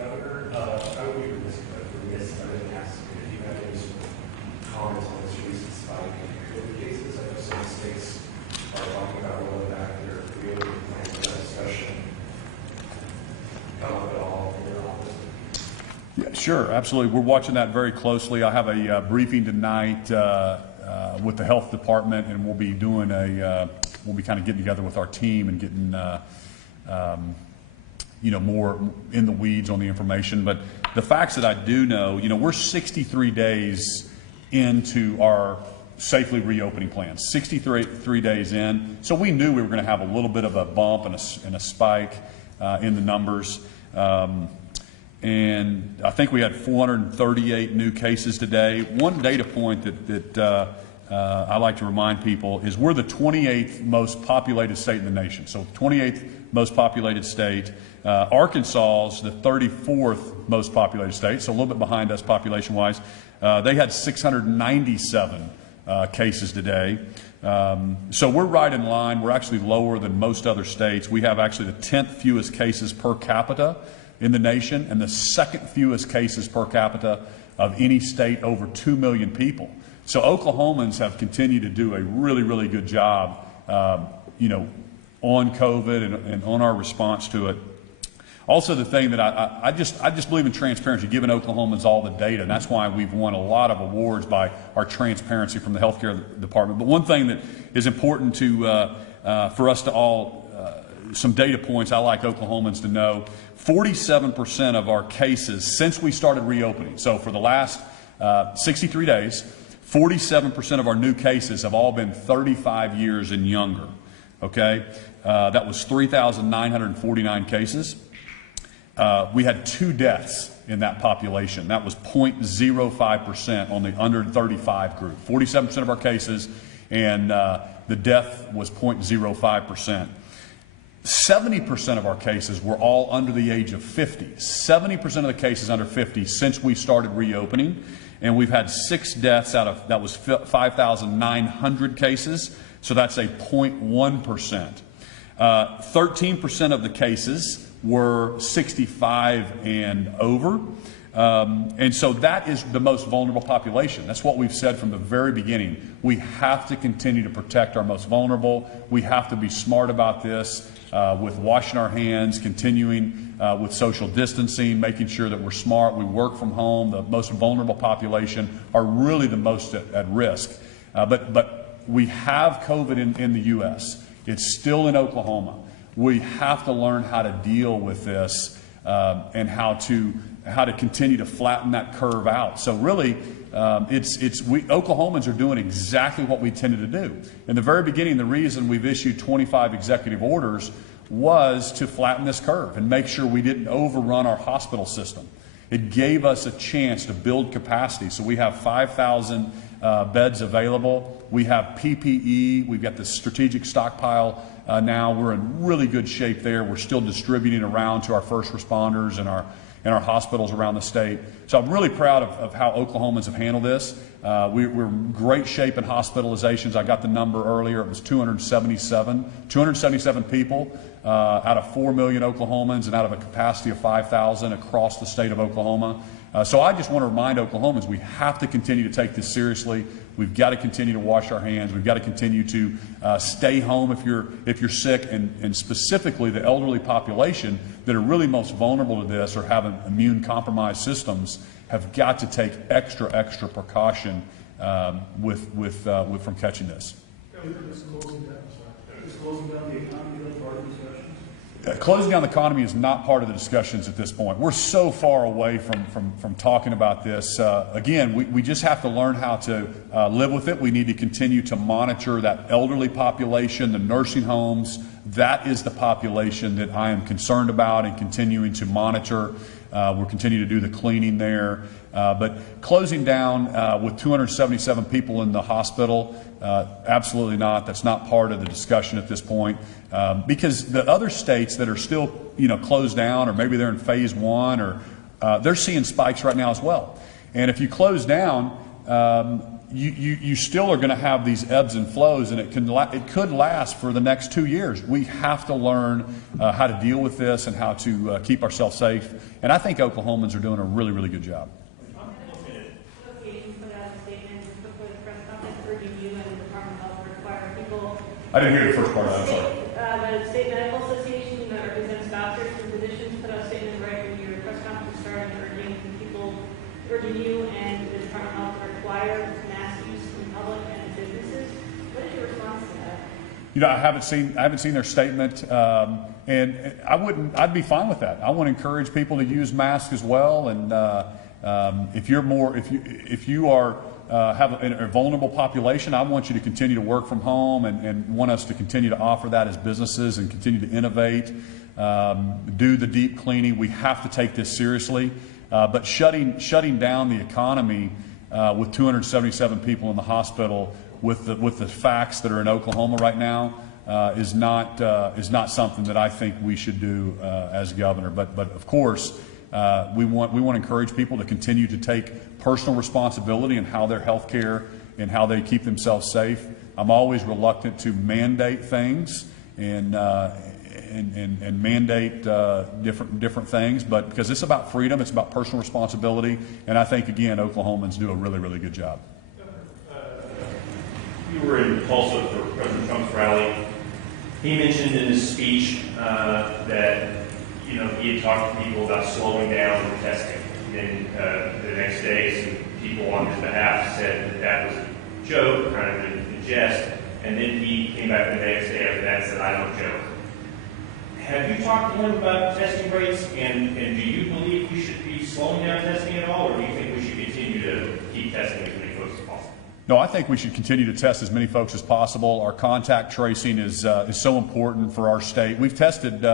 Governor, I would be remiss if I didn't ask if you had any sort of comments on this recent spike in COVID cases. I know some states are talking about rolling back their reopening plans. For that discussion come up at all in your office? Yeah, sure, absolutely. We're watching that very closely. I have a briefing tonight with the health department, and we'll be doing we'll be kind of getting together with our team and getting more in the weeds on the information. But the facts that I do know, we're 63 days into our safely reopening plan, 63 days in. So we knew we were going to have a little bit of a bump and a spike in the numbers. And I think we had 438 new cases today. One data point that I like to remind people is we're the 28th most populated state in the nation. So 28th most populated state. Arkansas is the 34th most populated state, so a little bit behind us population-wise. They had 697 cases today. So we're right in line. We're actually lower than most other states. We have actually the 10th fewest cases per capita in the nation and the second fewest cases per capita of any state over 2 million people. So Oklahomans have continued to do a really, really good job, on COVID and on our response to it. Also, the thing that I just believe in transparency, giving Oklahomans all the data, and that's why we've won a lot of awards by our transparency from the healthcare department. But one thing that is important for us to all, some data points I like Oklahomans to know: 47% of our cases since we started reopening, so for the last 63 days, 47% of our new cases have all been 35 years and younger. Okay, that was 3,949 cases. We had 2 deaths in that population. That was 0.05% on the under 35 group. 47% of our cases, and the death was 0.05%. 70% of our cases were all under the age of 50. 70% of the cases under 50 since we started reopening, and we've had 6 deaths out of, that was 5,900 cases, so that's a 0.1%. 13% of the cases were 65 and over. And so that is the most vulnerable population. That's what we've said from the very beginning. We have to continue to protect our most vulnerable. We have to be smart about this with washing our hands, continuing with social distancing, making sure that we're smart. We work from home. The most vulnerable population are really the most at risk. But we have COVID in the U.S. It's still in Oklahoma. We have to learn how to deal with this and how to continue to flatten that curve out. So really, we Oklahomans are doing exactly what we intended to do. In the very beginning, the reason we've issued 25 executive orders was to flatten this curve and make sure we didn't overrun our hospital system. It gave us a chance to build capacity. So we have 5,000 beds available. We have PPE. We've got the strategic stockpile now. We're in really good shape there. We're still distributing around to our first responders and our hospitals around the state. So I'm really proud of how Oklahomans have handled this. We're in great shape in hospitalizations. I got the number earlier. It was 277 people out of 4 million Oklahomans and out of a capacity of 5,000 across the state of Oklahoma. So I just want to remind Oklahomans we have to continue to take this seriously. We've got to continue to wash our hands. We've got to continue to stay home if you're sick, and specifically the elderly population that are really most vulnerable to this or have immune compromised systems have got to take extra precaution from catching this. Closing down the economy is not part of the discussions at this point. We're so far away from talking about this. Again, we just have to learn how to live with it. We need to continue to monitor that elderly population, the nursing homes. That is the population that I am concerned about and continuing to monitor. We're continuing to do the cleaning there. But closing down with 277 people in the hospital, absolutely not. That's not part of the discussion at this point. Because the other states that are still, closed down, or maybe they're in phase 1, or they're seeing spikes right now as well. And if you close down, you still are going to have these ebbs and flows, and it could last for the next 2 years. We have to learn how to deal with this and how to keep ourselves safe. And I think Oklahomans are doing a really, really good job. I didn't hear the first part of that. I'm sorry. The State Medical Association that represents doctors and physicians put out a statement right when your press conference started urging you and the Department of Health to require mask use in public and businesses. What is your response to that? You know, I haven't seen their statement, and I'd be fine with that. I want to encourage people to use masks as well. And if you are have a vulnerable population, I want you to continue to work from home and want us to continue to offer that as businesses and continue to innovate, do the deep cleaning. We have to take this seriously. But shutting down the economy with 277 people in the hospital with the facts that are in Oklahoma right now is not something that I think we should do as governor. But of course, we want to encourage people to continue to take personal responsibility in how their health care and how they keep themselves safe. I'm always reluctant to mandate things and mandate different things, but because it's about freedom, it's about personal responsibility, and I think again Oklahomans do a really, really good job. You were in Tulsa for President Trump's rally. He mentioned in his speech that he had talked to people about slowing down the testing. And then the next day, some people on his behalf said that was a joke, kind of a jest. And then he came back the next day after that and said, "I don't joke." Have you talked to him about testing rates? And do you believe we should be slowing down testing at all, or do you think we should continue to keep testing as many folks as possible? No, I think we should continue to test as many folks as possible. Our contact tracing is so important for our state. We've tested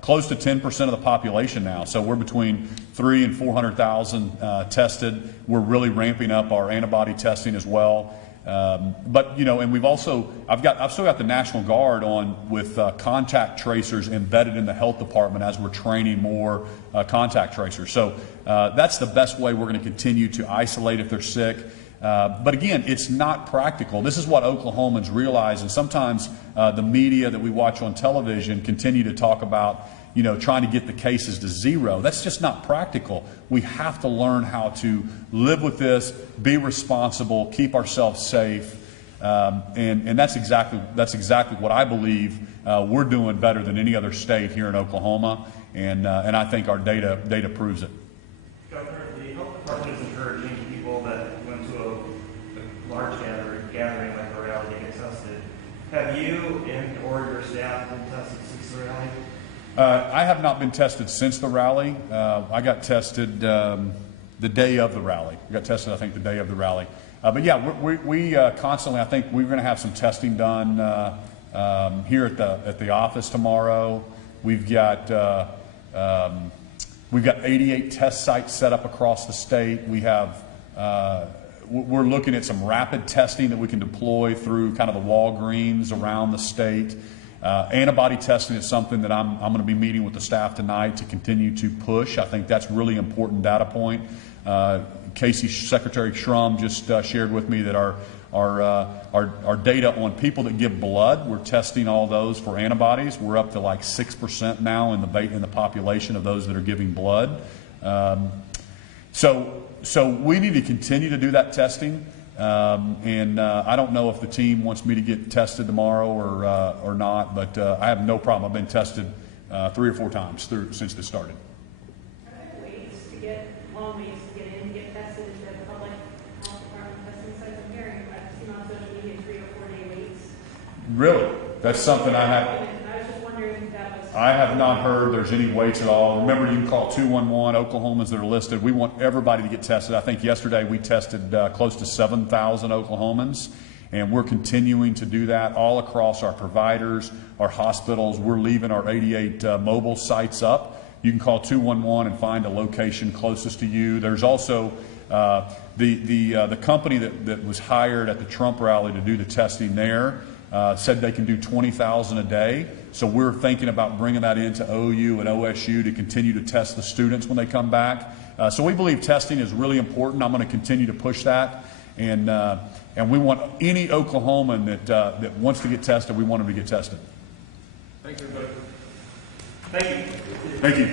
close to 10% of the population now, so we're between 300,000 and 400,000 tested. We're really ramping up our antibody testing as well. But and we've also I've still got the National Guard on with contact tracers embedded in the health department as we're training more contact tracers. So that's the best way we're going to continue to isolate if they're sick. But again, it's not practical. This is what Oklahomans realize, and sometimes the media that we watch on television continue to talk about, trying to get the cases to zero. That's just not practical. We have to learn how to live with this, be responsible, keep ourselves safe, and that's exactly what I believe we're doing better than any other state here in Oklahoma, and I think our data proves it. Governor, the health department is encouraging people that went to a large gathering like a rally to get tested. Have you or your staff been tested since the rally? I have not been tested since the rally. I got tested the day of the rally. I got tested, I think, the day of the rally. But yeah, we constantly, I think we're going to have some testing done here at the office tomorrow. We've got 88 test sites set up across the state. We have we're looking at some rapid testing that we can deploy through kind of the Walgreens around the state. Antibody testing is something that I'm going to be meeting with the staff tonight to continue to push. I think that's really important data point. Secretary Shrum just shared with me that our data on people that give blood, we're testing all those for antibodies. We're up to like 6% now in the population of those that are giving blood. So we need to continue to do that testing. And I don't know if the team wants me to get tested tomorrow or not, but I have no problem. I've been tested 3 or 4 times since this started. Are there ways to get in to get tested instead of public health department testing sites? I'm hearing, I've seen on social media 3 or 4 day waits. Really? That's something I have. I was just wondering if that was. I have not heard there's any waits at all. Remember, you can call 211, Oklahomans that are listed. We want everybody to get tested. I think yesterday we tested close to 7,000 Oklahomans, and we're continuing to do that all across our providers, our hospitals. We're leaving our 88 mobile sites up. You can call 211 and find a location closest to you. There's also the company that was hired at the Trump rally to do the testing there said they can do 20,000 a day. So we're thinking about bringing that into OU and OSU to continue to test the students when they come back. So we believe testing is really important. I'm going to continue to push that. And we want any Oklahoman that wants to get tested, we want them to get tested. Thanks, everybody. Thank you. Thank you.